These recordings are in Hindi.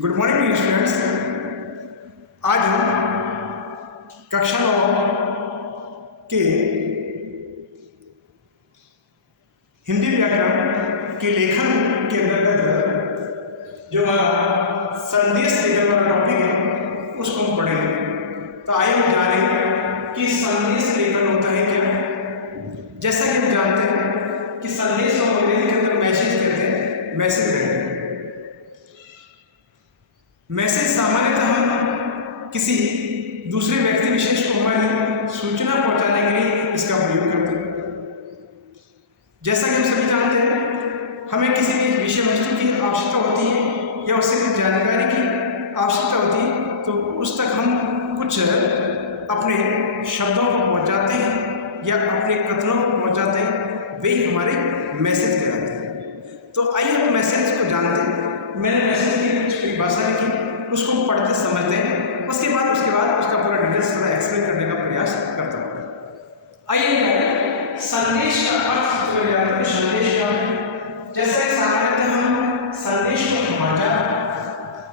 Good morning dear students. आज हम कक्षा 9 के हिंदी व्याकरण के लेखन के अंतर्गत जो हमारा संदेश लेखन वाला टॉपिक है उसको हम पढ़ेंगे। तो आइए हम जानें कि संदेश लेखन होता है क्या। जैसा कि हम जानते हैं कि संदेश और अंग्रेजी के अंदर मैसेज कहते हैं, मैसेज कहते हैं। मैसेज सामान्यतः हम किसी दूसरे व्यक्ति विशेष को हमारी सूचना पहुंचाने के लिए इसका प्रयोग करते हैं। जैसा कि हम सभी जानते हैं, हमें किसी भी विषय वस्तु की आवश्यकता होती है या उससे कुछ जानकारी की आवश्यकता होती है, तो उस तक हम कुछ अपने शब्दों को पहुंचाते हैं या अपने कथनों को पहुंचाते हैं, वही हमारे मैसेज कहलाते हैं। तो आइए हम मैसेज को जानते हैं। मैंने मैसेज की कुछ परिभाषा लिखी, उसको पढ़ते समझते हैं, उसके बाद उसका पूरा डिटेल्स थोड़ा एक्सप्लेन करने का प्रयास करता हूँ। आइए संदेश का अर्थ संदेश का जैसे सामान्यतः हम संदेश को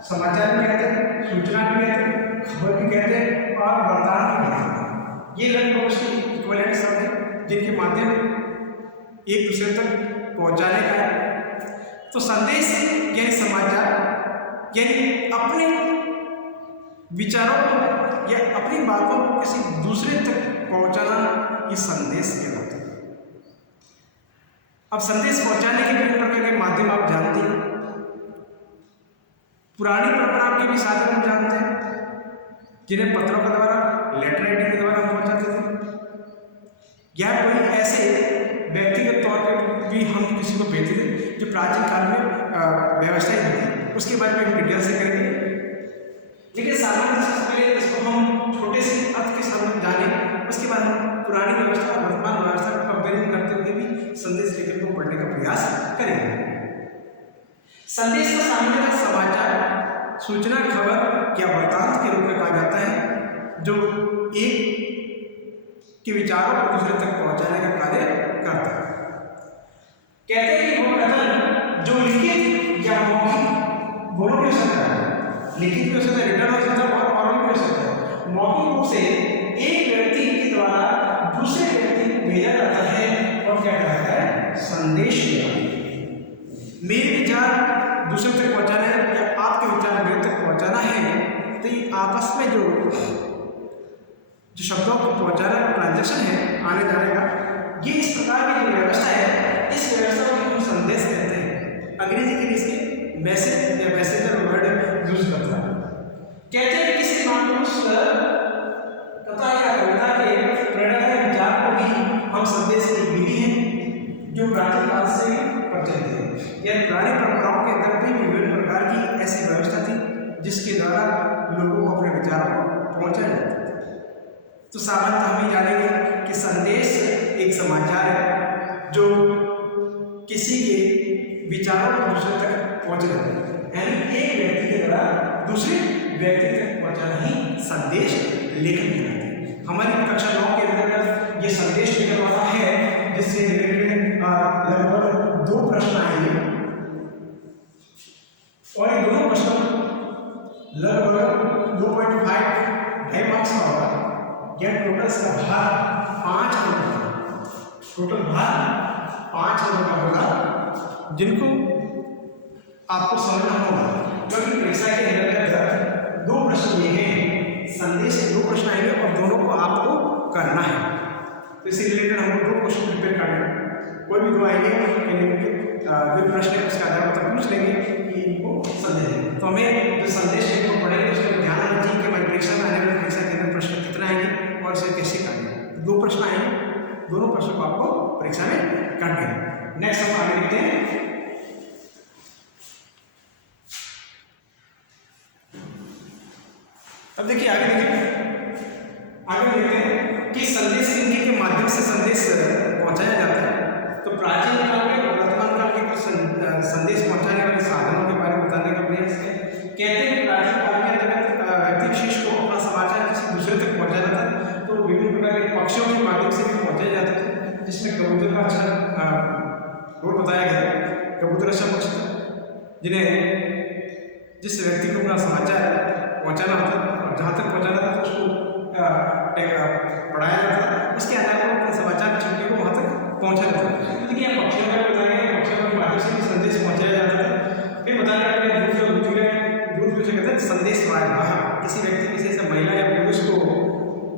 समाचार भी कहते हैं, सूचना भी कहते हैं, खबर भी कहते हैं और वार्तालाप भी कहते हैं। ये लगभग उसकी इक्विवेलेंट शब्द है जिनके माध्यम एक दूसरे तक पहुंचाने का है। तो संदेश यानी समाचार यानी अपने विचारों को या अपनी बातों को किसी दूसरे तक पहुंचाना, ये संदेश कहलाता है। अब संदेश पहुंचाने के विभिन्न प्रकार के माध्यम आप जानते हैं। पुरानी परंपरा के भी साधन हम जानते हैं, जिन्हें पत्रों के द्वारा, लेटर राइटिंग के द्वारा हम पहुंचाते थे। या कोई ऐसे व्यक्तिगत तौर पर भी हम किसी को भेजते थे जो प्राचीन काल में व्यवस्थाएं होती, उसके बारे में हम डिटेल से करेंगे। लेकिन सामान्य सबसे पहले इसको हम छोटे से अर्थ के साथ जाने, उसके बाद हम पुरानी व्यवस्था और वर्तमान व्यवस्था को कंपेरिजन करते हुए भी संदेश लेखन को पढ़ने का प्रयास करेंगे। संदेश को सामान्यतः समाचार, सूचना, खबर या वृत्तांत के रूप में कहा जाता है, जो एक के विचारों को दूसरे तक पहुंचाने का कार्य करता है। कहते हैं कि वो कथन जो लिखित या मौखिक दोनों भी हो सकता है, लिखित भी हो सकता है, रिटर्न हो सकता है और ऑरल भी हो सकता है। मौखिक रूप से एक व्यक्ति के द्वारा दूसरे व्यक्ति को भेजा जाता है और क्या कहता है, संदेश कहलाता है। मेरे विचार दूसरे तक पहुंचाना है या आपके विचार मेरे तक पहुंचाना है, तो ये आपस में जो शब्दों को पहुंचाना का ट्रांजेक्शन है, आने जाने का, ये इस प्रकार की जो व्यवस्था है, इस व्यवस्था को हम संदेश कहते हैं। अंग्रेजी के लिए इसके मैसेज या मैसेजर वर्ड यूज करता है। कहते हैं किसी मानुष कथा या कविता के प्रेरणा के विचार को भी हम संदेश की विधि है जो प्राचीन काल से प्रचलित है। यह पुरानी परंपराओं के अंदर भी विभिन्न प्रकार की ऐसी व्यवस्था थी जिसके द्वारा लोगों को अपने विचारों को पहुंचाया जाता है। तो सामान्यतः हम जानेंगे कि संदेश एक समाचार है जो किसी के विचारों को दूसरे तक पहुंचाता है, यानी एक व्यक्ति के द्वारा दूसरे व्यक्ति तक पहुंचाना ही संदेश लेखन कहलाता है। हमारी कक्षा 9 के अंतर्गत ये संदेश लेखन वाला है, जिससे रिलेटेड लगभग 2 प्रश्न आएंगे और ये दोनों प्रश्न लगभग 2.5 मार्क्स का होगा। यह टोटल इसका भार 5 नंबर का, टोटल भार 5 नंबर का होगा, जिनको आपको समझना होगा, क्योंकि परीक्षा के अंतर्गत 2 प्रश्न दिए गए हैं। संदेश के 2 प्रश्न आएंगे और दोनों को आपको करना है। तो इसी रिलेटेड हमको 2 क्वेश्चन प्रिपेयर करने हैं। कोई भी 2 आएंगे जो प्रश्न है उसका आधार पर पूछ लेंगे कि इनको समझेंगे। तो हमें जो संदेश को पढ़ेंगे उसमें ध्यान रखना चाहिए कि हमारी परीक्षा में आने वाली परीक्षा के अंदर प्रश्न कितना आएंगे और इसे कैसे करना है। 2 प्रश्न आएंगे, दोनों प्रश्नों को आपको परीक्षा में करना है। नेक्स्ट हम आगे देखते हैं। अब देखिए आगे देखते हैं कि संदेश लिखने के माध्यम से संदेश पहुंचाया जाता है। तो प्राचीन काल के और वर्तमान काल के संदेश पहुंचाने वाले साधनों के बारे में बताने का प्रयास किया। कहते हैं कि प्राचीन काल के अंतर्गत व्यक्ति विशेष को अपना समाचार किसी दूसरे तक पहुंचाया जाता है, तो विभिन्न प्रकार के पक्षियों के माध्यम से भी पहुंचाए जाते थे, जिसमें कबूतर का अच्छा रोल बताया गया है। कबूतर अच्छा पक्षी था जिन्हें जिस व्यक्ति को अपना समाचार पहुंचाना होता और जहाँ तक पहुंचाना था तो उसको पढ़ाया जाता था, उसके आधार पर अपने समाचार चिट्ठी को वहाँ तक पहुँचा जाता था। तो देखिए पक्षियों का बताएंगे, पक्षियों के माध्यम से भी संदेश पहुँचाया जाता था। फिर बताया दूध से कहते हैं संदेश वाहक, किसी व्यक्ति विशेष महिला या पुरुष को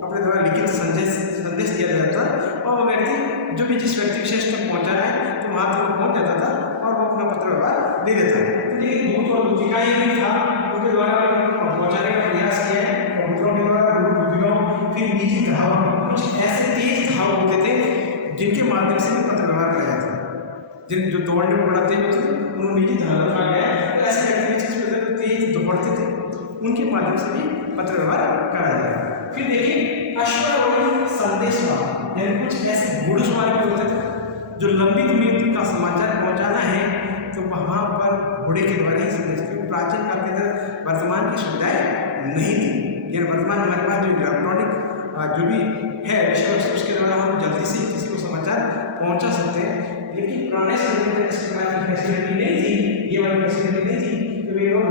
अपने द्वारा लिखित संदेश दिया जाता था और वह व्यक्ति जो भी जिस व्यक्ति विशेष तक पहुँचाना है तो वहाँ तक पहुँच जाता था और वो अपना पत्र व्यवहार दे देता है। लेकिन दूध और दूधिका ही नहीं था, उनके द्वारा पहुँचाने का प्रयास किया है कबूतरों के द्वारा, दूध दूधिकाओं, फिर निजी धाव, कुछ ऐसे तेज धाव होते थे जिनके माध्यम से भी पत्र व्यवहार किया जाता था। जिन जो दौड़ने में बड़ा तेज होते थे उन्होंने निजी धाव रखा गया है, तो ऐसे व्यक्ति तेज दौड़ते थे उनके माध्यम से भी पत्र व्यवहार कराया जाए। फिर देखिए अश्वारोही संदेश वाहक, यानी कुछ ऐसे घोड़सवार भी होते थे जो लंबी दूरी का समाचार पहुंचाना है तो वहाँ पर घोड़े के द्वारा ही संदेश थे। प्राचीन काल के अंदर वर्तमान की सुविधाएं नहीं थी, यानी वर्तमान हमारे पास जो इलेक्ट्रॉनिक जो भी है विषय उसके द्वारा हम जल्दी से किसी को समाचार पहुंचा सकते हैं, लेकिन पुराने समय में इस प्रकार की फैसिलिटी नहीं थी, ये वाली फैसिलिटी नहीं थी। तो वे लोग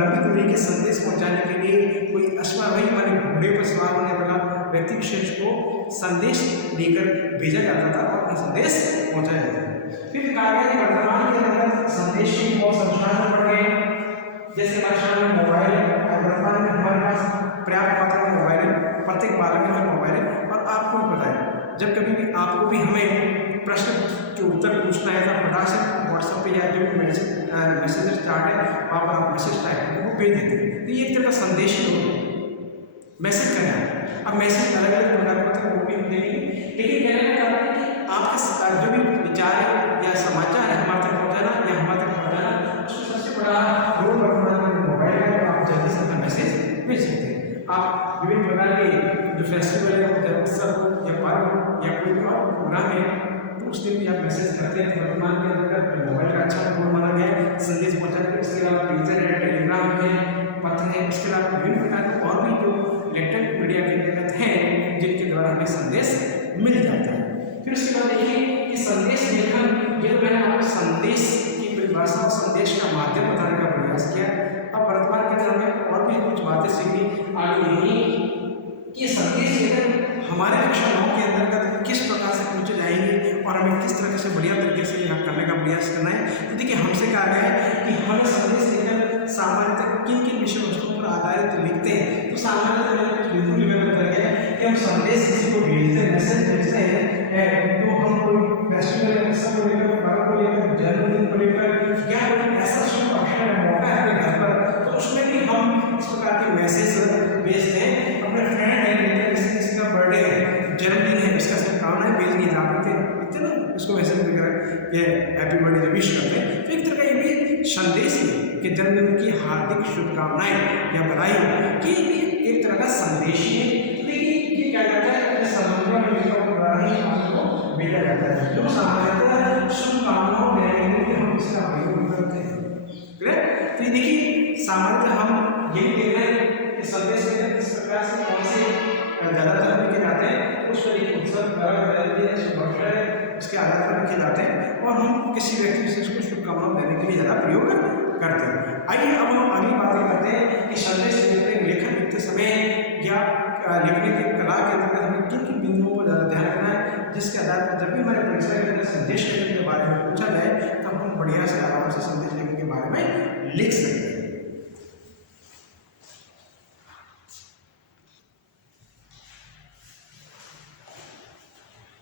लंबी दूरी के संदेश पहुंचाने के लिए कोई अश्वारोही वाले घोड़े पर सवार होने वाला व्यक्ति विशेष को संदेश लेकर भेजा जाता था और अपना संदेश पहुंचाया जाता था। फिर कागज वर्तमान के अंदर संदेश की बहुत संसाधन बढ़ गए, जैसे हमारे सामने मोबाइल, वर्तमान में हमारे पास पर्याप्त मात्रा में मोबाइल है, प्रत्येक बालक के पास मोबाइल है। और आपको पता है जब कभी भी आपको भी हमें प्रश्न के उत्तर पूछना है तो फटाक से व्हाट्सएप पे या जो भी मैसेज स्टार्ट है वहाँ पर आप मैसेज टाइप करके वो भेज देते हैं। तो ये एक तरह का संदेश ही मैसेज करना। अब मैसेज अलग अलग प्रकार के होते हैं वो भी हम देखेंगे, लेकिन कहने का कारण है कि आपके जो भी विचार है या समाचार है हमारे तक पहुँचाना या हमारे तक पहुँचाना, उसमें सबसे बड़ा रोल वर्तमान मोबाइल है। आप जल्दी से अपना मैसेज भेज सकते हैं। आप विभिन्न प्रकार के जो फेस्टिवल है उत्सव या पर्व या कोई भी और प्रोग्राम है तो उस दिन भी आप मैसेज करते हैं। वर्तमान के अंतर्गत मोबाइल का अच्छा रोल माना गया है संदेश पहुँचाने के। इसके अलावा ट्विटर है, टेलीग्राम है, पत्र है, इसके अलावा विभिन्न प्रकार के और भी जो इलेक्ट्रॉनिक मीडिया के अंतर्गत हैं जिनके द्वारा हमें संदेश मिल जाता है। फिर उसके बाद देखिए कि संदेश लेखन, ये मैंने आपको संदेश की परिभाषा और संदेश का माध्यम बताने का प्रयास किया। अब वर्तमान के अंदर हमें और भी कुछ बातें सीखनी आगे यही कि संदेश लेखन हमारे कक्षाओं के अंतर्गत किस प्रकार से पूछे जाएंगे और हमें किस तरह से बढ़िया तरीके से यह करने का प्रयास करना है। तो देखिए हमसे कहा गया है कि हमें संदेश लेखन सामान्यतः किन किन विषय वस्तुओं पर आधारित लिखते हैं। तो सामान्यतः मैंने कुछ बिंदु लेवल कर गया है कि हम संदेश किसी को भेजते हैं, मैसेज भेजते हैं तो हम कोई फेस्टिवल या उत्सव को लेकर, पर्व को लेकर, जन्मदिन को लेकर या कोई ऐसा शुभ अवसर है, मौका है अपने घर पर, तो उसमें भी हम इस प्रकार के मैसेज भेजते हैं। अपने फ्रेंड है, किसी का बर्थडे है, जन्मदिन है, इसका शुभकामनाएं भेज नहीं जाते ना, उसको मैसेज वगैरह ये हैप्पी बर्थडे विश करते हैं। तो एक तरह का ये भी संदेश है कि जन्मदिन की हार्दिक शुभकामनाएं या बधाई कि एक तरह का संदेश है। लेकिन ये क्या कहता है समुद्र में आपको भेजा जाता है जो सामान्यतः शुभकामनाओं देने के लिए हम इसका प्रयोग करते हैं। तो ये देखिए सामान्यतः हम यही देख रहे हैं कि संदेश में किस प्रकार से कौन से ज़्यादातर लिखे जाते हैं, उस पर एक उत्सव उसके आधार पर लिखे जाते हैं और हम किसी व्यक्ति विशेष को शुभकामनाएं देने के लिए ज़्यादा प्रयोग करते हैं। आइए अब हम अगली बातें करते हैं कि संदेश लेखन लिखते समय या लिखने की कला के अंतर्गत हमें किन किन बिंदुओं पर ज़्यादा ध्यान रखना है, जिसके आधार पर जब भी हमारे परीक्षा के अंदर संदेश लेखन के बारे में पूछा जाए तब हम बढ़िया से आराम से संदेश लेखन के बारे में लिख सकते हैं।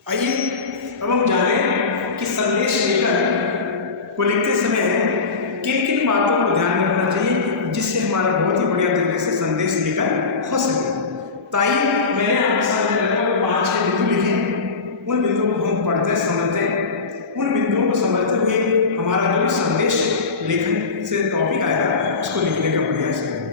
आइए अब हम जानें कि संदेश लेखन को लिखते समय किन किन बातों को ध्यान में रखना चाहिए जिससे हमारा बहुत ही बढ़िया तरीके से संदेश लेखन हो सके। तो आइए मैंने आपके सामने लगभग 5-6 बिंदु लिखे, उन बिंदुओं को हम पढ़ते समझते, उन बिंदुओं को समझते हुए हमारा जो भी संदेश लेखन से टॉपिक आएगा उसको लिखने का प्रयास करेंगे।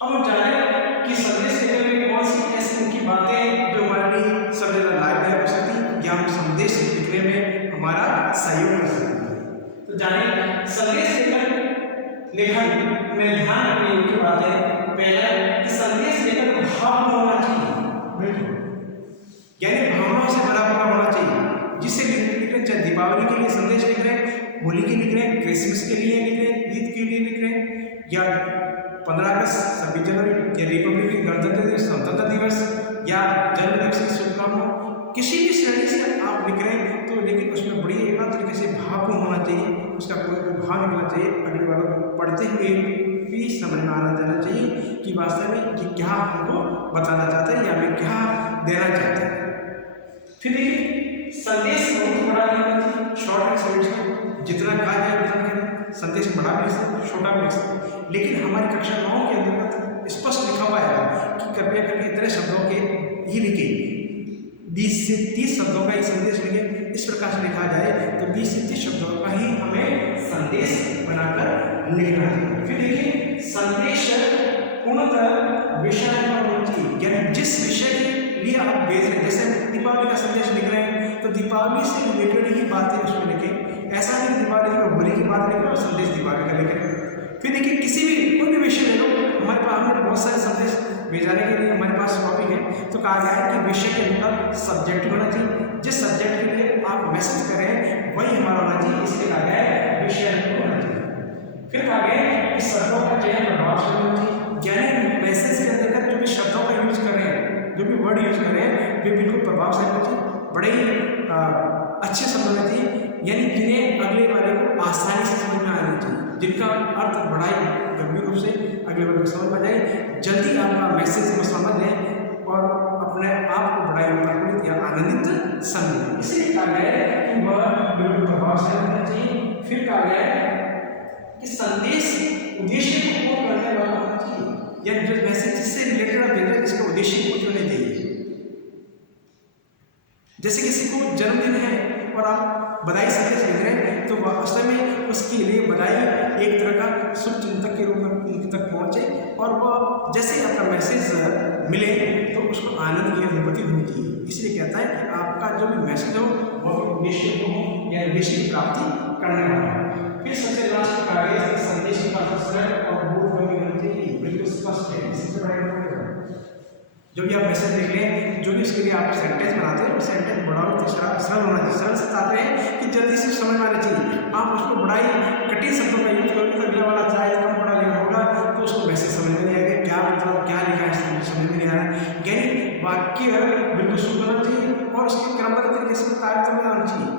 अब हम जानें कि संदेश लेखन में कौन सी ऐसी उनकी बातें जो हमारे लिए सबसे ज़्यादा लाभदायक हो सकती या हम संदेश लिखने में हमारा सहयोग कर सकते हैं। तो जानिए संदेश लेखन में ध्यान रखने योग्य बातें, पहला कि संदेश लेखन भाव होना चाहिए, यानी भावनाओं से भरा हुआ होना चाहिए। जिससे लिख रहे हैं, चाहे दीपावली के लिए संदेश लिख रहे हैं, होली के लिख रहे हैं, क्रिसमस के लिए लिख रहे हैं, ईद के लिए लिख रहे हैं, या 15 अगस्त, 26 जनवरी या रिपब्लिक डे, गणतंत्र दिवस, स्वतंत्रता दिवस या जन्म दिवस की शुभकामनाएं, किसी भी श्रेणी से आप लिख रहे हैं तो लेकिन उसमें बड़ी एक तरीके से भावपूर्ण होना चाहिए, उसका कोई भाव निकलना चाहिए, अगले वालों को पढ़ते हुए भी समझ में आना जाना चाहिए कि वास्तव में ये क्या हमको बताना चाहता है या हमें क्या देना चाहता है। फिर देखिए संदेश बहुत बड़ा नहीं, शॉर्ट एंड स्वीट, जितना कहा जाए उतना करें, संदेश बड़ा भी लिख सकते, छोटा भी लिख सकते, लेकिन हमारी कक्षा 9 के अंतर्गत स्पष्ट लिखा हुआ है कि कृपया करके इतने शब्दों के ही लिखे, 20 से 30 शब्दों का ही संदेश लिखे। इस प्रकार से लिखा जाए तो 20 से 30 शब्दों का ही हमें संदेश बनाकर लिखना चाहिए। फिर देखिए संदेश पूर्णतः विषय पर होना चाहिए, यानी जिस विषय के लिए आप भेज रहे हैं, जैसे दीपावली का संदेश लिख रहे हैं तो दीपावली से रिलेटेड ही बातें उसमें लिखें, ऐसा नहीं दीपावली की होली की बात लिखें और संदेश दीपावली का लिखें। फिर देखिए किसी भी कोई भी विषय ले लो, हमारे पास हमने बहुत सारे संदेश भेजाने के लिए हमारे पास टॉपिक है, तो कहा गया है कि विषय के अनुसार सब्जेक्ट होना चाहिए, जिस सब्जेक्ट के लिए आप मैसेज करें वही हमारा होना चाहिए, इसलिए कहा गया है विषय होना चाहिए। फिर कहा गया है कि शब्दों का चयन प्रभावशाली होना चाहिए, यानी मैसेज के अंतर्गत जो भी शब्दों का यूज कर रहे हैं, जो भी वर्ड यूज कर रहे हैं वे बिल्कुल प्रभावशाली होना चाहिए, बड़े ही अच्छे शब्द होने चाहिए, यानी जिन्हें अगले वाले को आसानी से समझ में आना चाहिए, जिनका अर्थ बड़ा ही गंभीर रूप से अगले वाले को समझ में जाए, जल्दी आपका मैसेज को समझ लें और अपने आप को बड़ा ही प्रफुल्लित या आनंदित समझें। इसीलिए कहा गया है कि वह बिल्कुल प्रभावशाली होना चाहिए। फिर कहा गया है कि संदेश उद्देश्य को पूर्ण करने वाला होना चाहिए, या जो मैसेज जिससे रिलेटेड आप भेज रहे हैं इसका उद्देश्य पूर्ण होना चाहिए। जैसे किसी को जन्मदिन है और आप बधाई संदेश भेज रहे हैं तो वास्तव में उसके लिए बधाई एक तरह का शुभ चिंतक के रूप में उनके तक पहुंचे, और वह जैसे आपका मैसेज मिले तो उसको आनंद की अनुभूति होनी चाहिए। इसलिए कहता है कि आपका जो भी मैसेज हो वह उद्देश्य हो या उद्देश्य की प्राप्ति करने वाला हो। फिर सबसे लास्ट कहा गया है संदेश की भाषा सरल और बोधगम्य होनी चाहिए, बिल्कुल स्पष्ट है। इससे बड़ा जो भी आप मैसेज लिख लें, जो भी उसके लिए आप सेंटेंस बनाते हैं वो सेंटेंस बड़ा और सरल होना चाहिए। सरल से तात्पर्य है कि जल्दी से समझ में आना चाहिए। आप उसको बड़ा ही कठिन शब्दों का यूज करोगे तो अगले वाला चाहे कम पढ़ा लिखा होगा तो उसको मैसेज समझ में नहीं आएगा, क्या मतलब क्या लिखा है समझ में नहीं आ रहा है। यानी वाक्य बिल्कुल शुद्ध होना चाहिए और उसके क्रमबद्ध तरीके से तारतम्य आना चाहिए।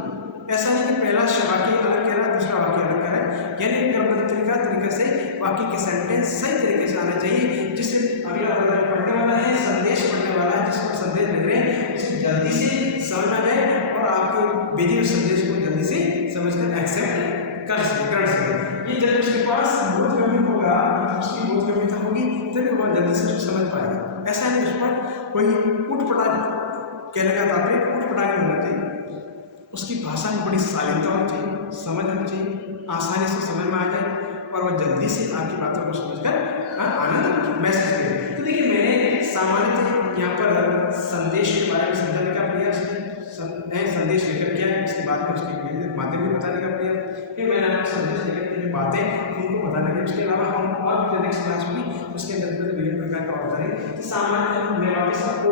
ऐसा नहीं कि पहला वाक्य अलग कह रहा है दूसरा वाक्य अलग कह रहा है, यानी क्रमबद्ध तरीके से वाक्य के सेंटेंस सही तरीके से आना चाहिए, जिससे अगला पढ़ने वाला है, संदेश पढ़ने वाला है, जिसको संदेश लिख रहे हैं उसे जल्दी से समझ में जाए और आपके भेजे हुए संदेश को जल्दी से समझकर एक्सेप्ट कर सके। ये जब उसके पास बोधगम्य होगा, उसकी बोधगम्यता होगी तभी वह जल्दी से समझ पाएगा। ऐसा नहीं उस पर कोई उठपटांग कहने का तात्पर्य उठपटांग नहीं होना चाहिए, उसकी भाषा में बड़ी शालीनता होनी चाहिए, समझ होनी चाहिए, आसानी से समझ में आ जाए और वह जल्दी से आपकी बातों को समझकर आनंद महसूस करें। तो देखिए मैंने सामान्यतः यहाँ पर संदेश के बारे में समझाने का प्रयास किया, संदेश लेकर किया, इसके बाद में उसके माध्यम भी बताने का प्रयास, फिर मैंने आपको संदेश लेकर की जो बातें उनको बताने का। उसके अलावा हम और नेक्स्ट क्लास में उसके अंदर विभिन्न प्रकार का और बताएंगे। तो सामान्य मैं वापस आपको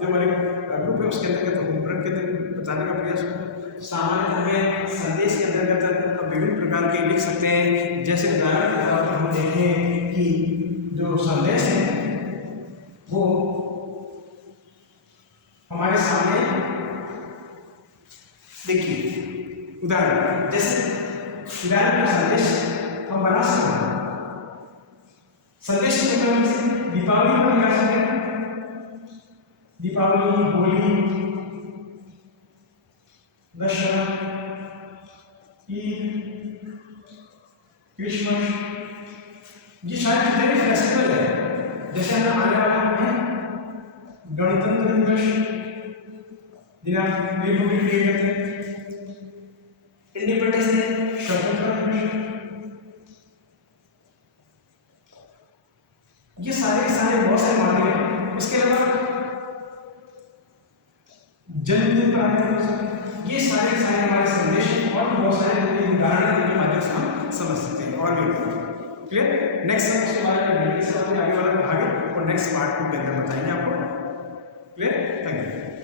जो हमारे ग्रुप है उसके अंतर्गत होमवर्क के अंदर बताने का प्रयास करूँ। सामान्य हमें संदेश के अंतर्गत विभिन्न प्रकार के लिख सकते हैं। जैसे उदाहरण के तौर पर हम देखें कि जो संदेश है वो हमारे सामने देखिए उदाहरण, जैसे उदाहरण का संदेश हम बना सकते हैं। संदेश दीपावली को बना सकते हैं, दीपावली, होली, दशहरा, ईद, क्रिसमस, ये सारे जितने भी फेस्टिवल है, जैसे हम आने वाला है गणतंत्र दिवस, जिन्हें रिपब्लिक डे कहते हैं, इंडिपेंडेंस डे, स्वतंत्रता दिवस, ये सारे बहुत सारे माने हैं। इसके अलावा जन्मदिन पर आते हैं, ये सारे हमारे संदेश और बहुत सारे उदाहरण के माध्यम से हम समझ सकते हैं और भी क्लियर। नेक्स्ट हम इसके बारे में आगे वाला भाग और नेक्स्ट पार्ट के अंदर बताएंगे आपको। Clear, thank you.